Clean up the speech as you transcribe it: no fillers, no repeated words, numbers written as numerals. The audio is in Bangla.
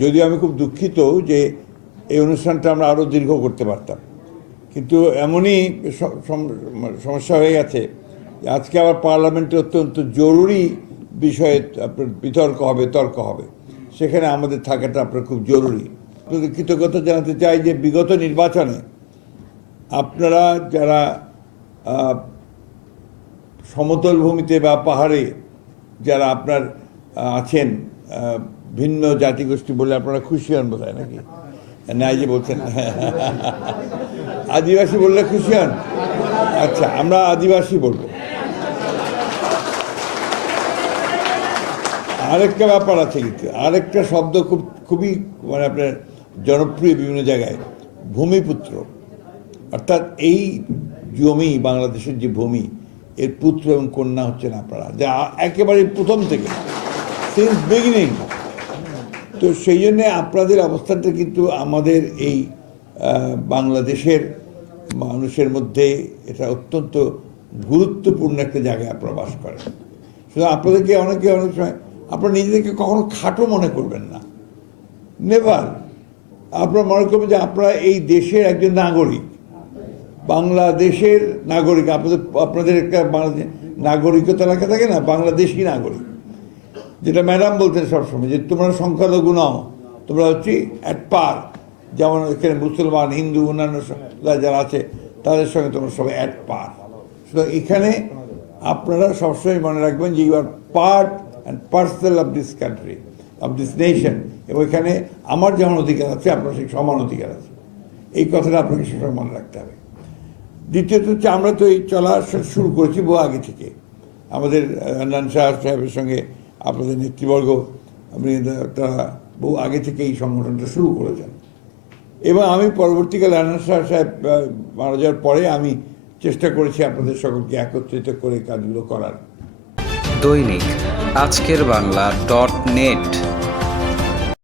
যদিও আমি খুব দুঃখিত যে এই অনুষ্ঠানটা আমরা আরও দীর্ঘ করতে পারতাম, কিন্তু এমনই সমস্যা হয়ে গেছে আজকে আবার পার্লামেন্টে অত্যন্ত জরুরি বিষয়ে আপনার বিতর্ক হবে, তর্ক হবে, সেখানে আমাদের থাকাটা আপনার খুব জরুরি। আপনাদের কৃতজ্ঞতা জানাতে চাই যে বিগত নির্বাচনে আপনারা যারা সমতল ভূমিতে বা পাহাড়ে যারা আপনার আছেন, ভিন্ন জাতিগোষ্ঠী বলে আপনারা খুশি হন বোধ হয়, নাকি না? এই যে বলছেন আদিবাসী বললে খুশি হন? আচ্ছা, আমরা আদিবাসী বলবো। আরেকটা ব্যাপার আছে, কিন্তু আরেকটা শব্দ খুবই মানে আপনার জনপ্রিয় বিভিন্ন জায়গায়, ভূমিপুত্র। অর্থাৎ এই জমি, বাংলাদেশের যে ভূমি, এর পুত্র এবং কন্যা হচ্ছেন আপনারা, যা একেবারে প্রথম থেকে, সিন্স বিগিনিং। তো সেই জন্যে আপনাদের অবস্থানটা কিন্তু আমাদের এই বাংলাদেশের মানুষের মধ্যে এটা অত্যন্ত গুরুত্বপূর্ণ একটা জায়গায় আপনারা বাস করেন। শুধু আপনাদেরকে অনেক সময় আপনারা নিজেদেরকে কখনো খাটো মনে করবেন না, নেভার। আপনারা মনে করবেন যে আপনারা এই দেশের একজন নাগরিক, বাংলাদেশের নাগরিক। আপনাদের একটা নাগরিকতা লেখা থাকে না, বাংলাদেশি নাগরিক, যেটা ম্যাডাম বলতেন সবসময় যে তোমরা সংখ্যালঘু নাও, তোমরা হচ্ছে অ্যাট পার। যেমন এখানে মুসলমান, হিন্দু, অন্যান্য যারা আছে তাদের সঙ্গে তোমরা সবাই অ্যাট পার। সুতরাং এখানে আপনারা সবসময় মনে রাখবেন যে you are part and parcel of this country, of this nation. এবং এখানে আমার যেমন অধিকার আছে, আপনার সেই সমান অধিকার আছে। এই কথাটা আপনাকে সেসময় মনে রাখতে হবে। দ্বিতীয়ত হচ্ছে, আমরা তো এই চলা শুরু করেছি বহু আগে থেকে। আমাদের আন্নান সাহেবের সঙ্গে আপনাদের নেতৃবর্গ, তারা বহু আগে থেকে এই সংগঠনটা শুরু করেছেন। এবং আমি পরবর্তীকালে আন্নান সাহেব মারা যাওয়ার পরে আমি চেষ্টা করেছি আপনাদের সকলকে একত্রিত করে কাজগুলো করার। দৈনিক আজকের বাংলা .net